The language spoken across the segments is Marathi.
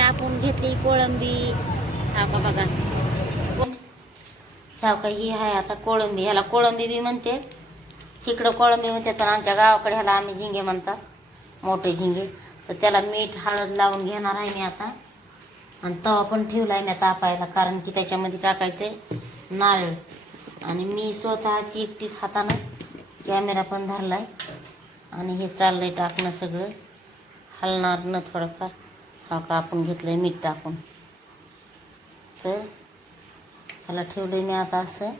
टाकून आपण घेतली कोळंबी. हा का बघा. ह्या का ही आहे आता कोळंबी. ह्याला कोळंबी बी म्हणते. इकडं कोळंबी म्हणते पण आमच्या गावाकडे ह्याला आम्ही झिंगे म्हणतात. मोठे झिंगे. तर त्याला मीठ हळद लावून घेणार आहे मी आता. आणि तवा पण ठेवला आहे मी तापायला कारण की त्याच्यामध्ये टाकायचे नारळ. आणि मी स्वतःची एकटीच हातानं कॅमेरा पण धरला आहे आणि हे चाललं आहे टाकणं सगळं. हलणार न थोडंफार. हा का आपण आहे मीठ टाकून. तर त्याला आहे मी आता असं.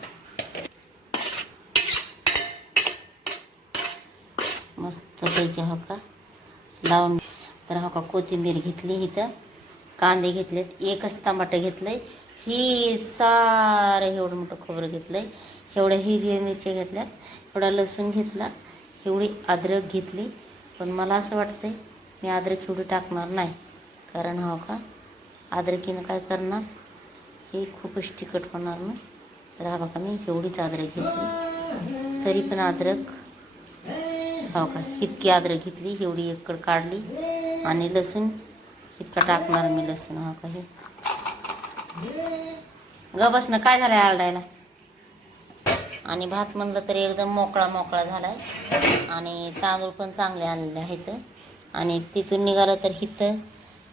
मस्तपैकी हो का लावून. तर हो का कोथिंबीर घेतली इथं. कांदे घेतलेत. एकच टमाटं घेतलंय. ही सारं एवढं मोठं खोबरं घेतलंय. एवढ्या हिरव्या मिरच्या घेतल्यात. एवढा लसूण घेतला. एवढी अद्रक घेतली. पण मला असं वाटतंय मी अद्रक एवढी टाकणार नाही. कारण हो का? अद्रकीनं काय करणार? हे खूपच तिखट होणार ना? तर हा बघा मी एवढीच अद्रक घेतली. तरी पण अद्रक हो का? इतकी अद्रक घेतली एवढी एकड काढली. आणि लसूण इतका टाकणार मी लसूण हा का हे? ग बसणं काय झालंय आरडायला? आणि भात म्हणलं तरी एकदम मोकळा मोकळा झालाय. आणि तांदूळ पण चांगले आणलेले आहेत. आणि तिथून निघालं तर हिथं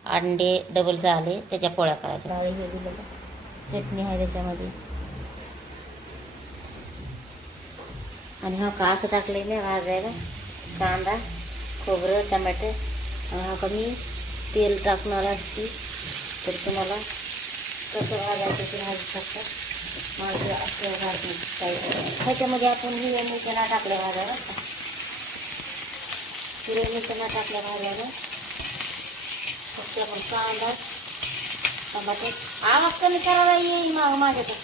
अंडे डबल झाले त्याच्या पोळ्या करायच्या. डाळी हे दिलेलं चटणी आहे त्याच्यामध्ये. आणि हा का असं टाकलेलं आहे भाजायला? कांदा खोबरं टमाटे. हा का मी तेल टाकणार असते तर तुम्हाला कसं भाजायचं ते भाजू शकता. माझं असं काही ह्याच्यामध्ये आपण हिरव्या मिरच्या ना टाकल्या भाजायला. हिरव्या मिरच्या ना टाकल्या भाजायला. फक्त आपण कांदा टमाटे आवाज कमी करायला येईल माग माझ्याकडे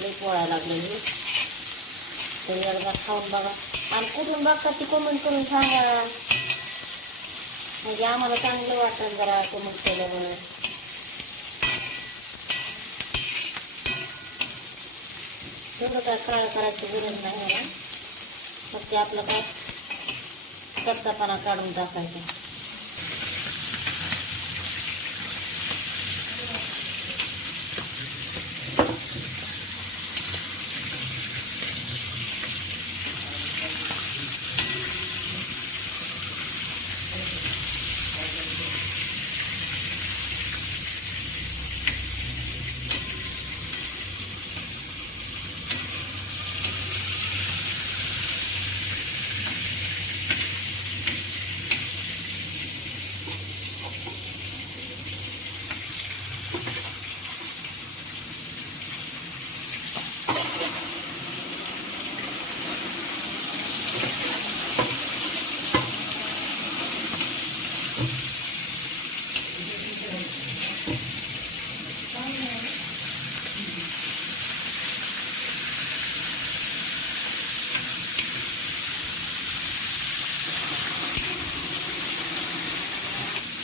लई पोळायला लागलं हे तरी एकदा खाऊन बघा. आणि कुठून बघता ती कमेंट करून सांगा. म्हणजे आम्हाला चांगलं वाटतं जरा कमेंट केल्यामुळे थोडं काय काळ करायची गरज नाही मला फक्त आपलं काय? कच्चापणा काढून टाकायचा.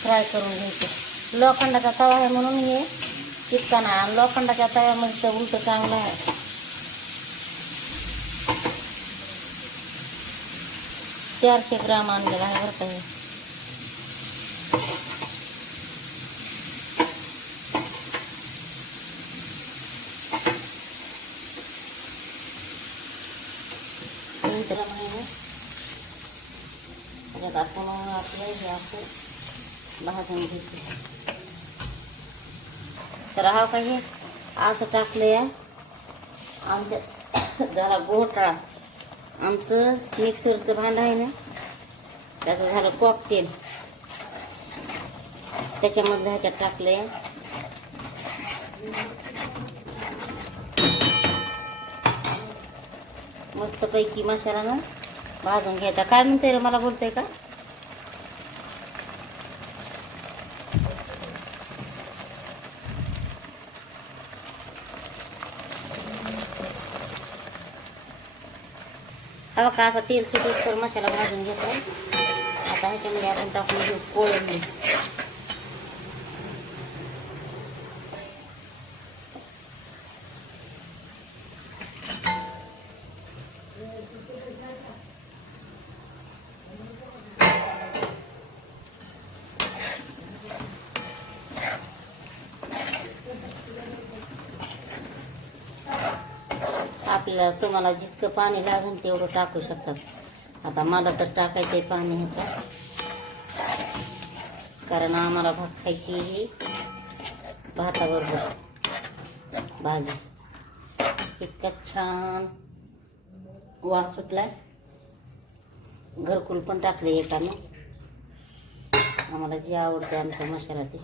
फ्राय करून घ्यायचे. लोखंडाचा तवा आहे म्हणून हे चिकन आहे आणि लोखंडाच्या तव्यामध्ये तर उलटं चांगलं आहे. चारशे ग्राम आणलेला आहे बरं का हे. म्हणजे आपण आपलं हे. आपण भाजून घेते. तर हा? काही असं टाकलं या. आमच्या झाला घोटाळा आमचं मिक्सरचं भांडं आहे ना त्याचं झालं कॉकटेल त्याच्यामध्ये ह्याच्यात टाकलं या मस्तपैकी मसाला ना भाजून घ्यायचा. काय म्हणते रे मला बोलतंय का? हा का असा तेल सुटूस तर मसाला भाजून घेतला आता ह्याच्यामध्ये आपण टाकून घेऊ कोळंबी. आपल्याला तुम्हाला जितकं पाणी लागेल तेवढं टाकू शकतात. आता मला तर टाकायचं आहे पाणी ह्याच्यात. कारण आम्हाला भात खायची ही भाताबरोबर भाजी. इतका छान वास सुटलाय. घरकुल पण टाकले एकाने. आम्हाला जे आवडते आमचा मसाला ते.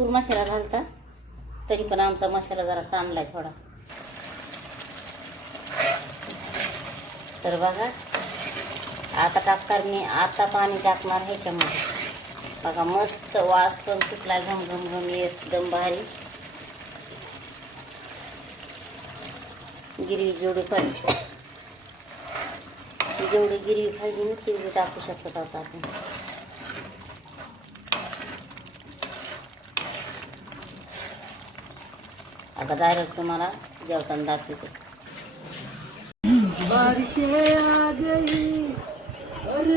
भरपूर मसाला घालता तरी पण आमचा मसाला जरा सांडलाय थोडा. तर बघा आता टाकणार मी आता पाणी टाकणार ह्याच्यामध्ये. बघा मस्त वास पण सुटला घम घम घम एकदम भारी. गिरवी जेवढी पाहिजे. जेवढी गिरवी पाहिजे ना तेवढी टाकू शकतात आता आपण. आता डायरेक्ट तुम्हाला जेवताना दाखवते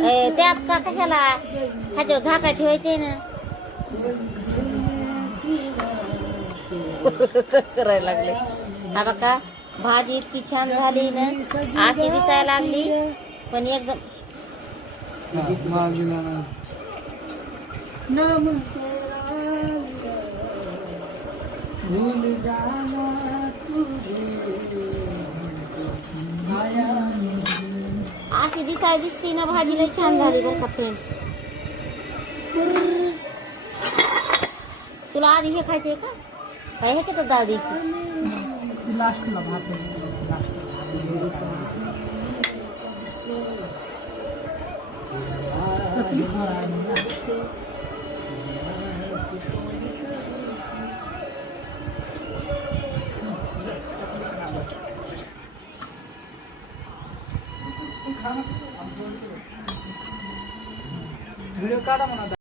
ए, त्यात का कशाला? ह्याच्यावर झाका ठेवायचे ना. करायला लागले. हा बघा भाजी इतकी छान झाली ना. अशी दिसायला लागली. पण एकदम अशी दिसाय दिसती ना भाजी लई छान झाली बरं का फ्रेंड तुला आधी हे खायचंय का? काय ह्याच्यात डाळ द्यायची? लास्टला भात व्हिडिओ काढा म्हणा